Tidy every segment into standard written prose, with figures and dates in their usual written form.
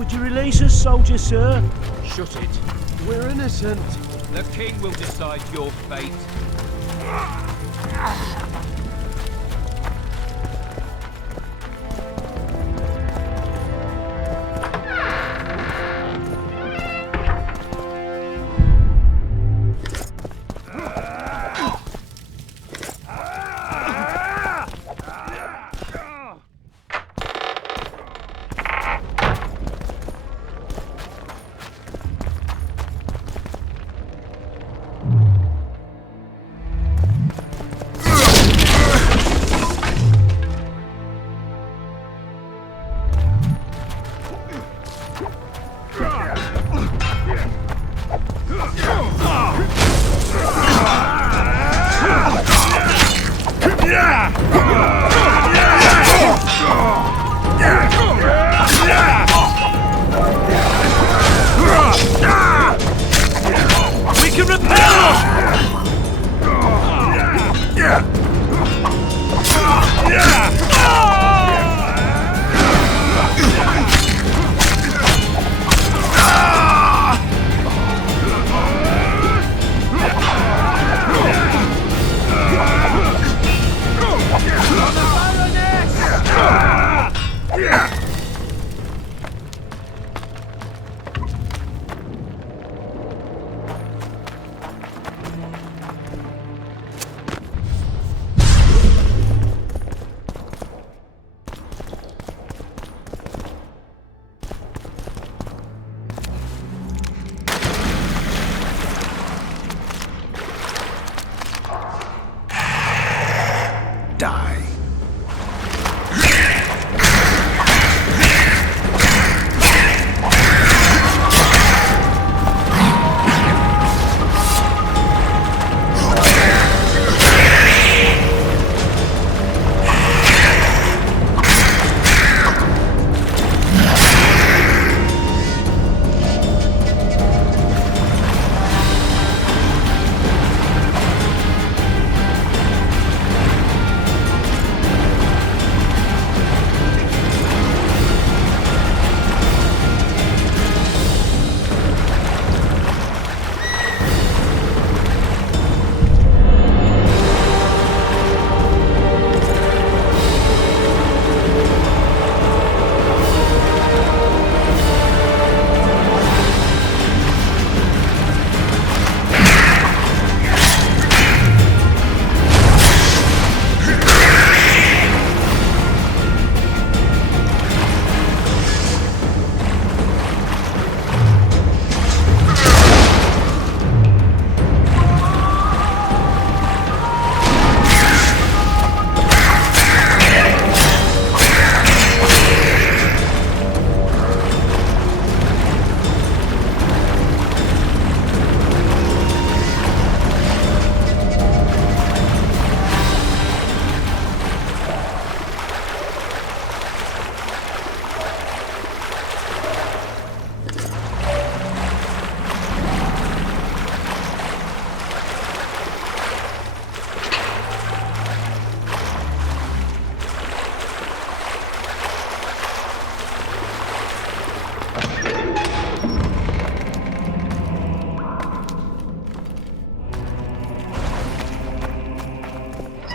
Would you release us, soldier, sir? Shut it. We're innocent. The king will decide your fate. We can repel! Die.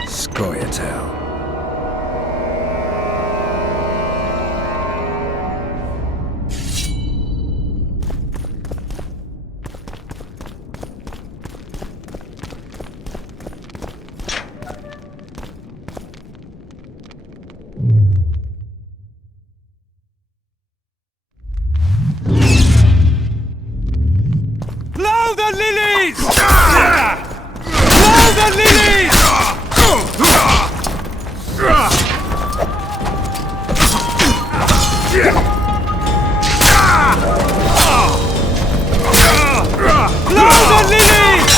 Scoia'tael. Blow the lilies! Blow the lilies! Blow the lilies!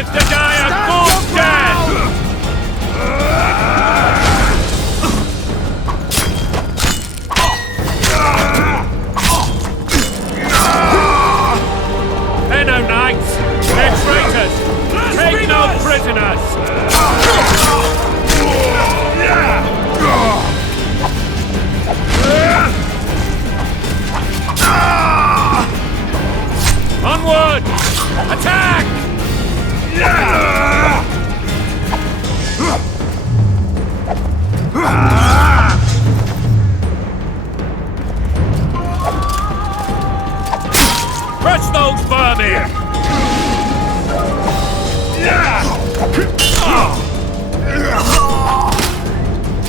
is to die a good death! They're no knights! They're traitors! Take no prisoners! Onward! Attack! Crush those vermin!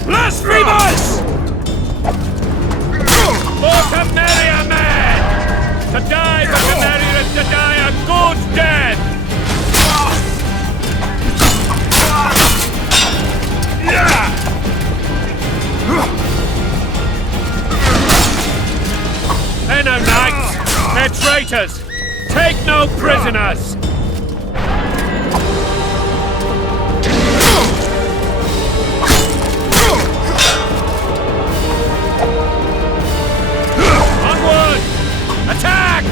Blasphemous! For Temeria, man! To die for Temeria is to die a good death! They're no knights! They're traitors! Take no prisoners! Onward! Attack!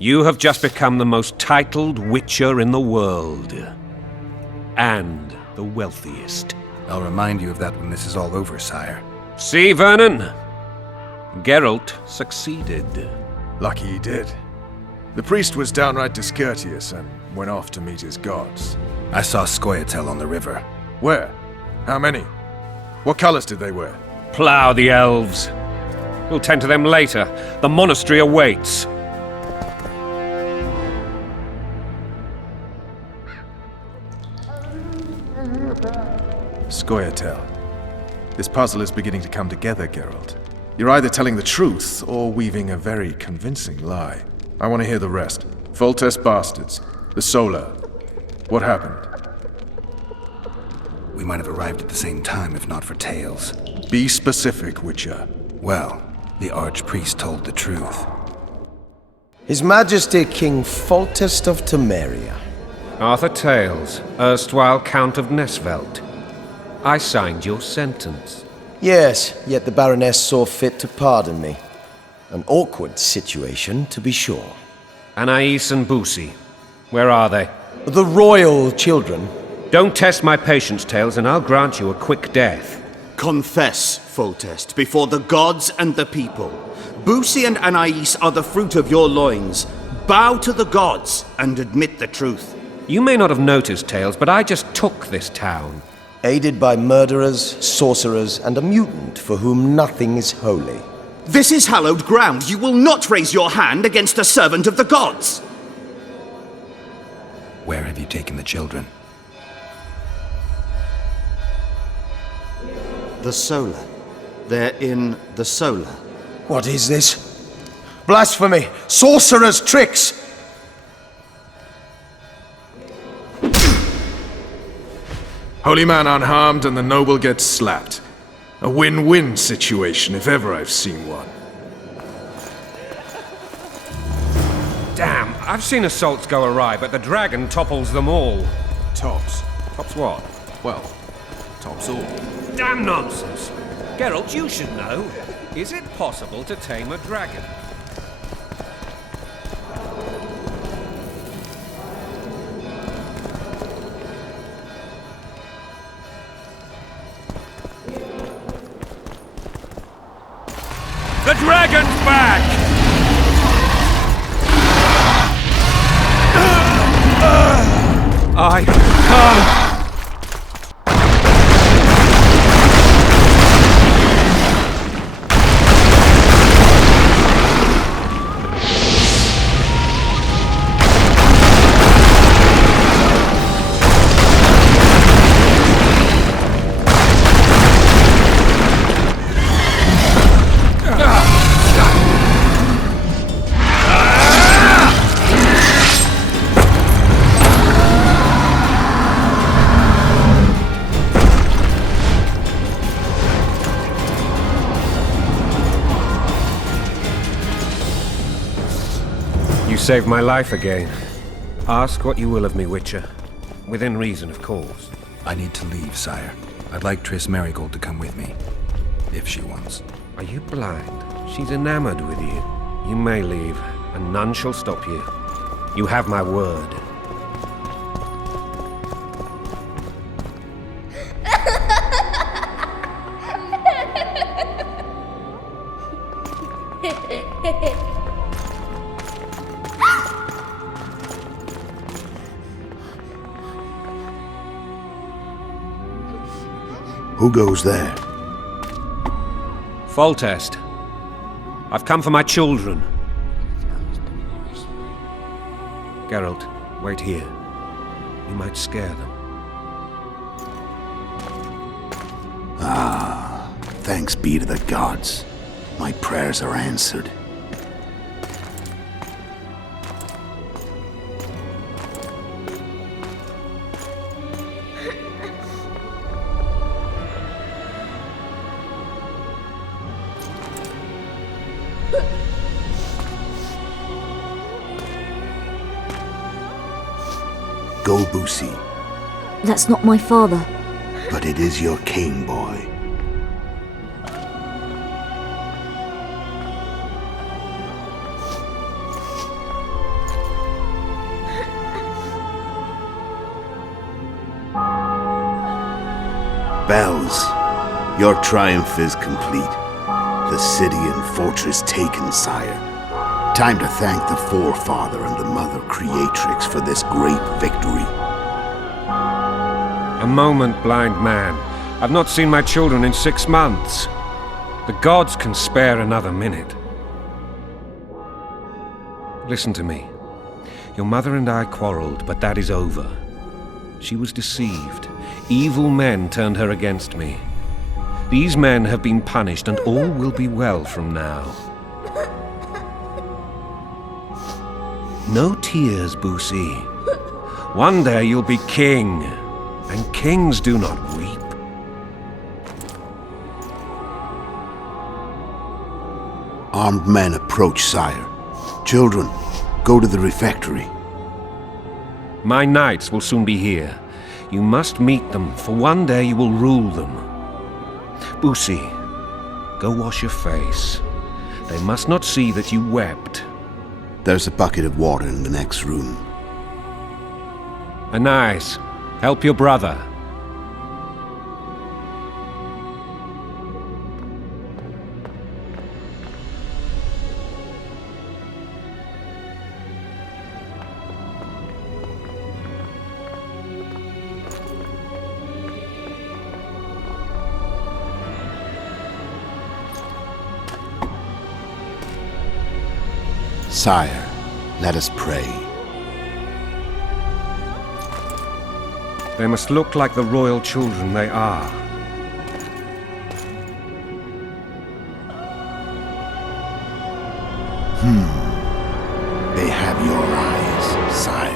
You have just become the most titled witcher in the world. And the wealthiest. I'll remind you of that when this is all over, sire. See, Vernon? Geralt succeeded. Lucky he did. The priest was downright discourteous and went off to meet his gods. I saw Scoia'tael on the river. Where? How many? What colors did they wear? Plough the elves. We'll tend to them later. The monastery awaits. Scoia'tael. This puzzle is beginning to come together, Geralt. You're either telling the truth or weaving a very convincing lie. I want to hear the rest. Foltest bastards. The Solar. What happened? We might have arrived at the same time if not for tales. Be specific, Witcher. Well, the Archpriest told the truth. His Majesty King Foltest of Temeria. Arthur Tales, erstwhile Count of Nesvelt. I signed your sentence. Yes, yet the Baroness saw fit to pardon me. An awkward situation, to be sure. Anais and Boussy, where are they? The royal children. Don't test my patience, Tales, and I'll grant you a quick death. Confess, Foltest, before the gods and the people. Boussy and Anais are the fruit of your loins. Bow to the gods and admit the truth. You may not have noticed, Tales, but I just took this town. Aided by murderers, sorcerers, and a mutant for whom nothing is holy. This is hallowed ground. You will not raise your hand against a servant of the gods. Where have you taken the children? The Solar. They're in the Solar. What is this? Blasphemy! Sorcerer's tricks! Holy man unharmed and the noble gets slapped. A win-win situation, if ever I've seen one. Damn, I've seen assaults go awry, but the dragon topples them all. Tops. Tops what? Well, tops all. Damn nonsense! Geralt, you should know. Is it possible to tame a dragon? The dragon's back! I can't! You saved my life again. Ask what you will of me, Witcher. Within reason, of course. I need to leave, sire. I'd like Triss Merigold to come with me. If she wants. Are you blind? She's enamored with you. You may leave, and none shall stop you. You have my word. Who goes there? Foltest. I've come for my children. Geralt, wait here. You might scare them. Thanks be to the gods. My prayers are answered. Go, Boosie. That's not my father. But it is your king, boy. Bells, your triumph is complete. The city and fortress taken, sire. Time to thank the Forefather and the Mother Creatrix for this great victory. A moment, blind man. I've not seen my children in 6 months. The gods can spare another minute. Listen to me. Your mother and I quarreled, but that is over. She was deceived. Evil men turned her against me. These men have been punished, and all will be well from now. No tears, Boosie. One day you'll be king, and kings do not weep. Armed men approach, sire. Children, go to the refectory. My knights will soon be here. You must meet them, for one day you will rule them. Boosie, go wash your face. They must not see that you wept. There's a bucket of water in the next room. Anais, help your brother. Sire, let us pray. They must look like the royal children they are. They have your eyes, sire.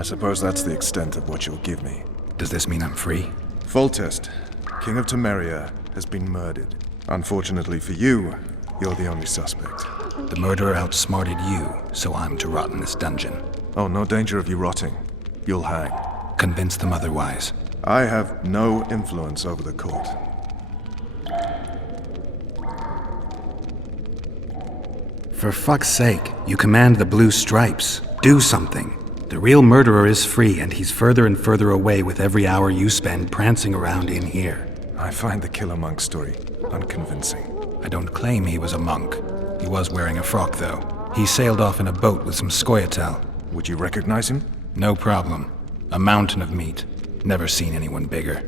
I suppose that's the extent of what you'll give me. Does this mean I'm free? Foltest, King of Temeria, has been murdered. Unfortunately for you, you're the only suspect. The murderer outsmarted you, so I'm to rot in this dungeon. Oh, no danger of you rotting. You'll hang. Convince them otherwise. I have no influence over the court. For fuck's sake, you command the blue stripes. Do something. The real murderer is free, and he's further and further away with every hour you spend prancing around in here. I find the killer monk story unconvincing. I don't claim he was a monk. He was wearing a frock, though. He sailed off in a boat with some Skoyatel. Would you recognize him? No problem. A mountain of meat. Never seen anyone bigger.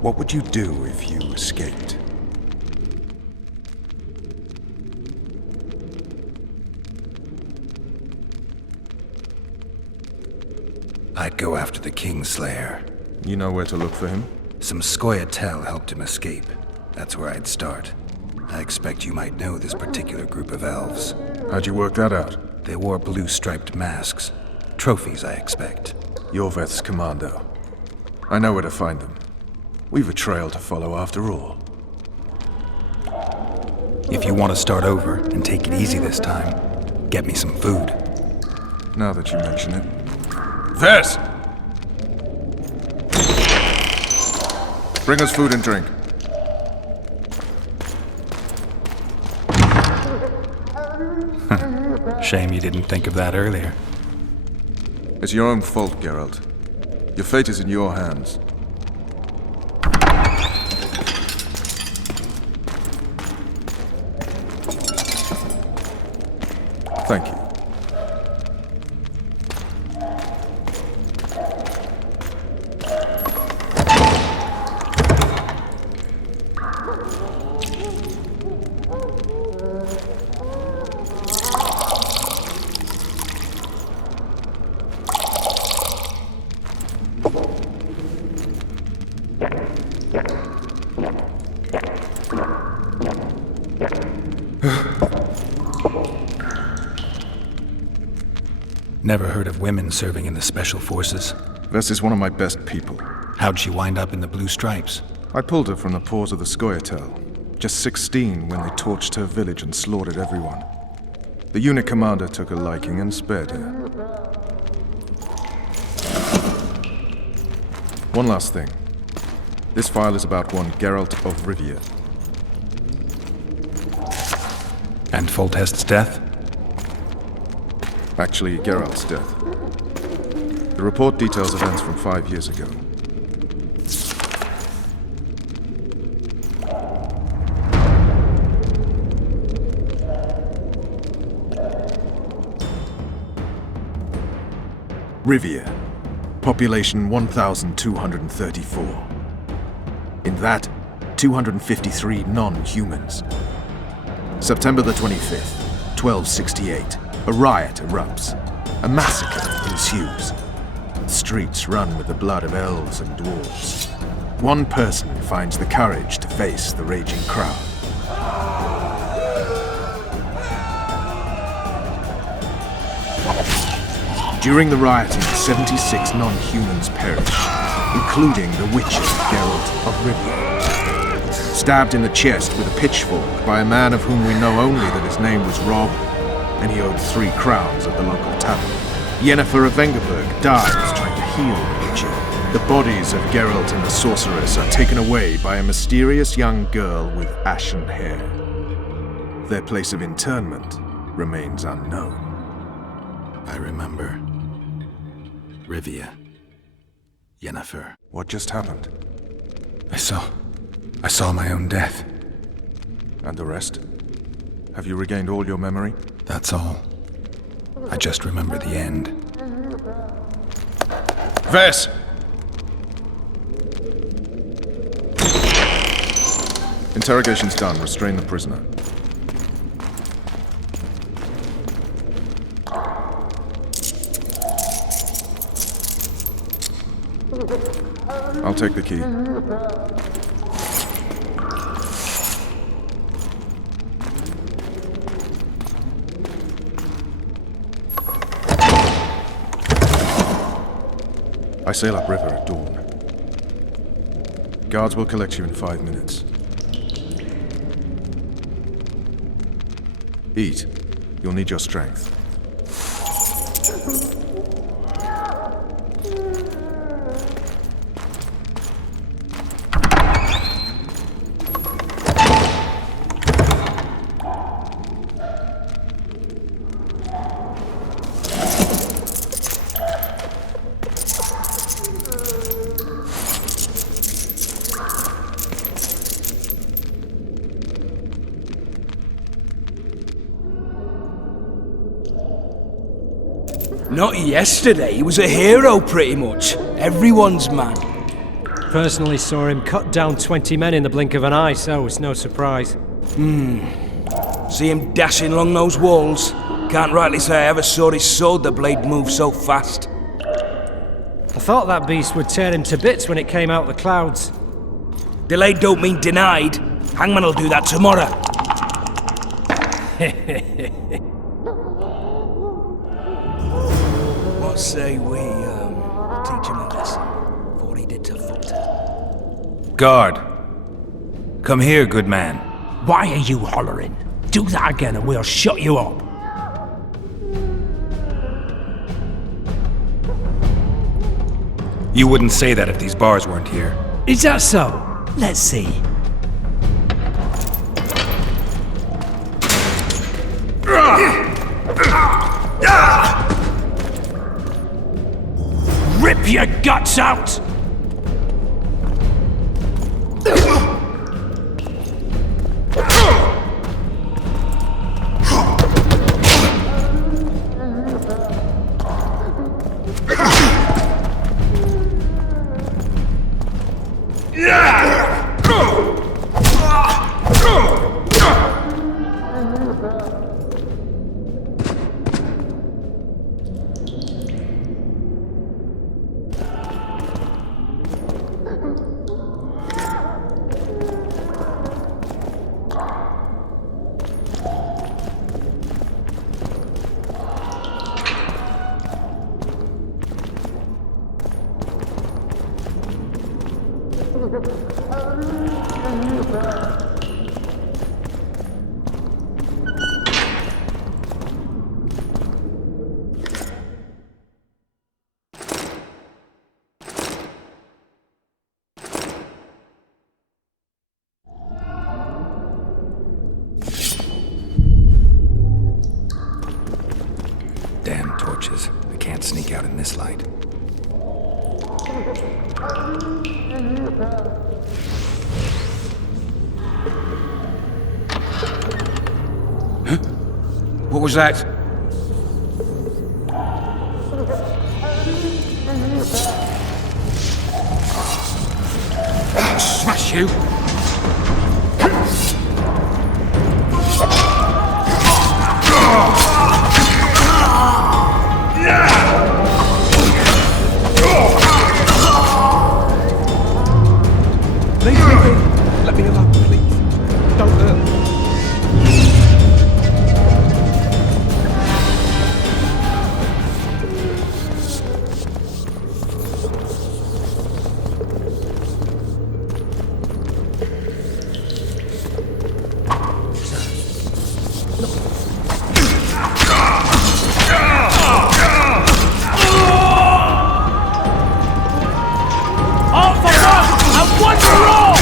What would you do if you escaped? I'd go after the Kingslayer. You know where to look for him? Some Skoyatel helped him escape. That's where I'd start. I expect you might know this particular group of elves. How'd you work that out? They wore blue-striped masks. Trophies, I expect. Yorveth's commando. I know where to find them. We've a trail to follow after all. If you want to start over and take it easy this time, get me some food. Now that you mention it. Vess! Bring us food and drink. Shame you didn't think of that earlier. It's your own fault, Geralt. Your fate is in your hands. Thank you. Never heard of women serving in the Special Forces. Vess is one of my best people. How'd she wind up in the Blue Stripes? I pulled her from the paws of the Skoyatel. Just 16 when they torched her village and slaughtered everyone. The unit commander took a liking and spared her. One last thing. This file is about one Geralt of Rivia. And Foltest's death? Actually, Geralt's death. The report details events from 5 years ago. Rivia. Population 1,234. In that, 253 non-humans. September the 25th, 1268. A riot erupts. A massacre ensues. The streets run with the blood of elves and dwarves. One person finds the courage to face the raging crowd. During the rioting, 76 non-humans perish, including the witcher Geralt of Rivia. Stabbed in the chest with a pitchfork by a man of whom we know only that his name was Rob, and he owed 3 crowns at the local tavern. Yennefer of Vengerberg dies trying to heal the witcher. The bodies of Geralt and the sorceress are taken away by a mysterious young girl with ashen hair. Their place of internment remains unknown. I remember. Rivia. Yennefer. What just happened? I saw my own death. And the rest? Have you regained all your memory? That's all. I just remember the end. Vess! Interrogation's done. Restrain the prisoner. I'll take the key. I sail upriver at dawn. Guards will collect you in 5 minutes. Eat. You'll need your strength. Not yesterday, he was a hero pretty much. Everyone's man. Personally saw him cut down 20 men in the blink of an eye, so it's no surprise. See him dashing along those walls? Can't rightly say I ever saw his sword the blade move so fast. I thought that beast would tear him to bits when it came out the clouds. Delayed don't mean denied. Hangman'll do that tomorrow. What say we, teach him a lesson for what he did to Foltest? Guard. Come here, good man. Why are you hollering? Do that again and we'll shut you up. You wouldn't say that if these bars weren't here. Is that so? Let's see. Rip your guts out! Damn torches. I can't sneak out in this light. Huh? What was that? Smash you! Let me alone, please. Don't hurt. All for one and one for all!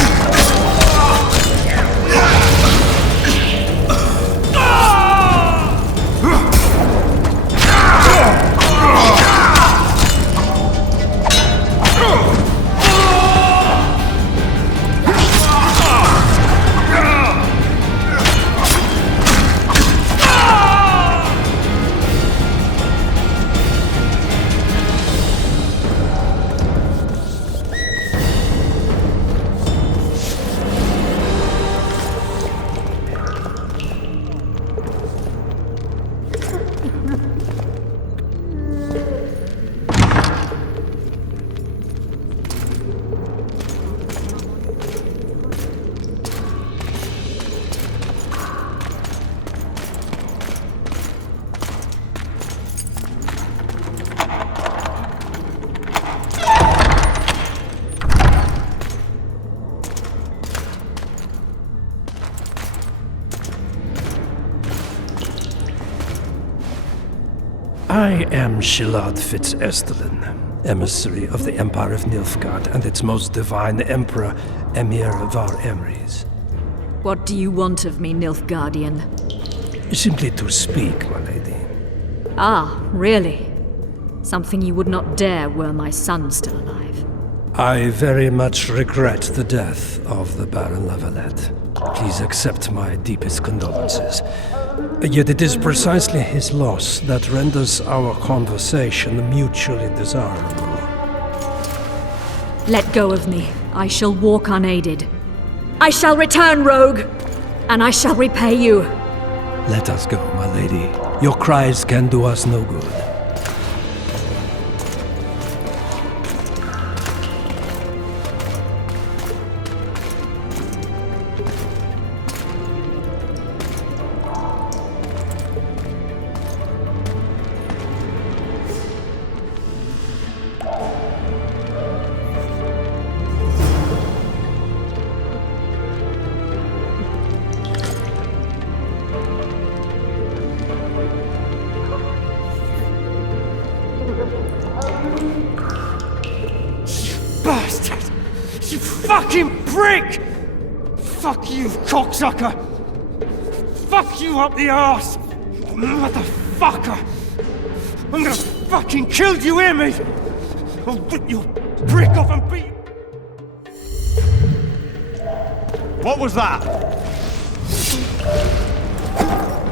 I am Shilad Fitz-Estelin, emissary of the Empire of Nilfgaard and its most divine Emperor, Emir Var Emrys. What do you want of me, Nilfgaardian? Simply to speak, my lady. Ah, really? Something you would not dare were my son still alive. I very much regret the death of the Baron Lavalette. Please accept my deepest condolences. Yet it is precisely his loss that renders our conversation mutually desirable. Let go of me. I shall walk unaided. I shall return, rogue! And I shall repay you. Let us go, my lady. Your cries can do us no good. Bastard! You fucking prick! Fuck you, cocksucker! Fuck you up the arse! Motherfucker! I'm gonna fucking kill you, hear me? I'll rip your prick off and beat. What was that?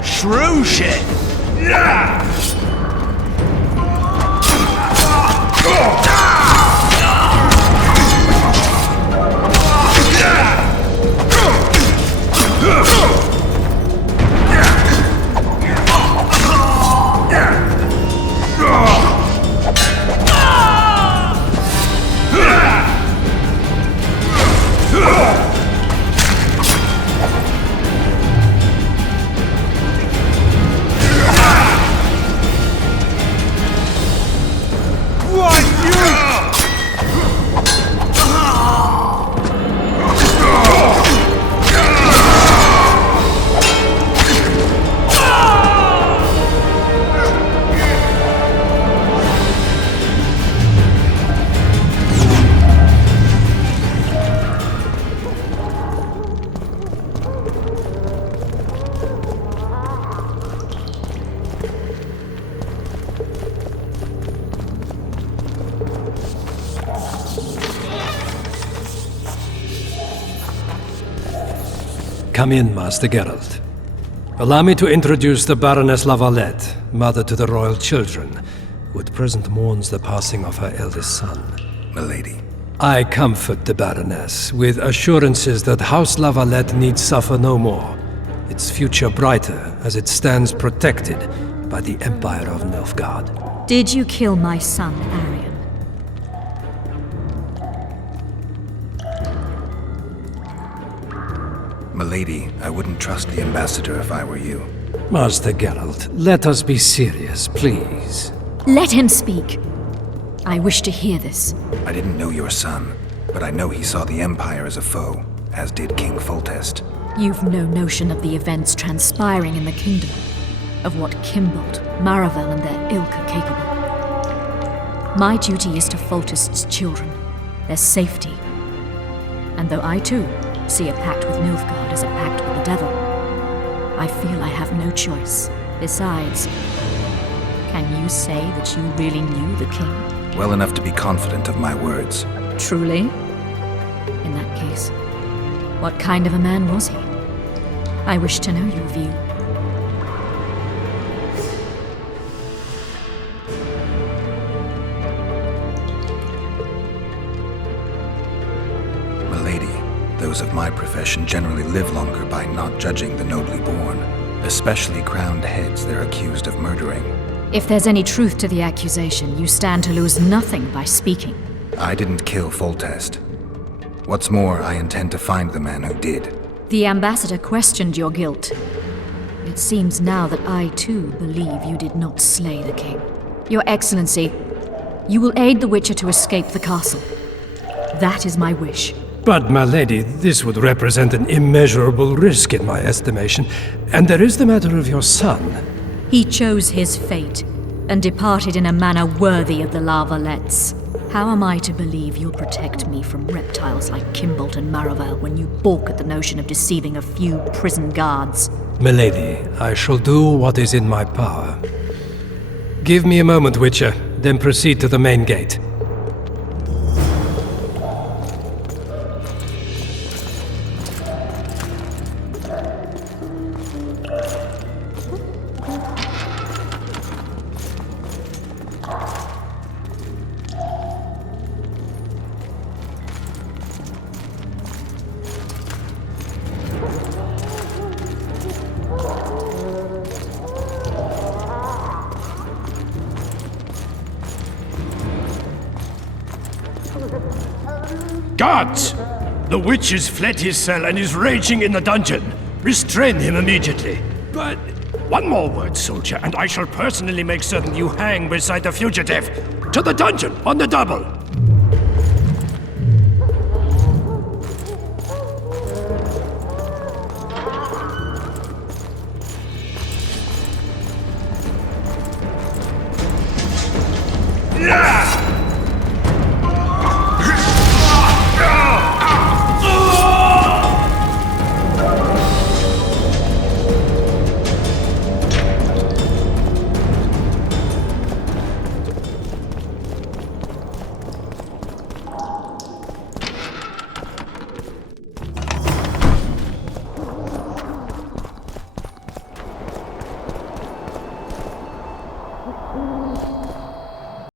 Shrew shit! Yeah! Come in, Master Geralt. Allow me to introduce the Baroness Lavalette, mother to the royal children, who at present mourns the passing of her eldest son. Milady. I comfort the Baroness with assurances that House Lavalette need suffer no more, its future brighter as it stands protected by the Empire of Nilfgaard. Did you kill my son, Arion? Milady, I wouldn't trust the ambassador if I were you. Master Geralt, let us be serious, please. Let him speak. I wish to hear this. I didn't know your son, but I know he saw the Empire as a foe, as did King Foltest. You've no notion of the events transpiring in the kingdom, of what Kimbold, Maravel, and their ilk are capable. My duty is to Foltest's children, their safety. And though I too see a pact with Nilfgaard as a pact with the devil, I feel I have no choice. Besides, can you say that you really knew the king? Well enough to be confident of my words. Truly? In that case, what kind of a man was he? I wish to know your view. Milady, those of my profession generally live longer by not judging the nobly born. Especially crowned heads they're accused of murdering. If there's any truth to the accusation, you stand to lose nothing by speaking. I didn't kill Foltest. What's more, I intend to find the man who did. The ambassador questioned your guilt. It seems now that I too believe you did not slay the king. Your Excellency, you will aid the Witcher to escape the castle. That is my wish. But, my lady, this would represent an immeasurable risk in my estimation. And there is the matter of your son. He chose his fate, and departed in a manner worthy of the Lavalets. How am I to believe you'll protect me from reptiles like Kimbolt and Maravel when you balk at the notion of deceiving a few prison guards? Milady, I shall do what is in my power. Give me a moment, Witcher, then proceed to the main gate. Guards! The witch has fled his cell and is raging in the dungeon. Restrain him immediately. But one more word, soldier, and I shall personally make certain you hang beside the fugitive. To the dungeon, on the double! Yeah!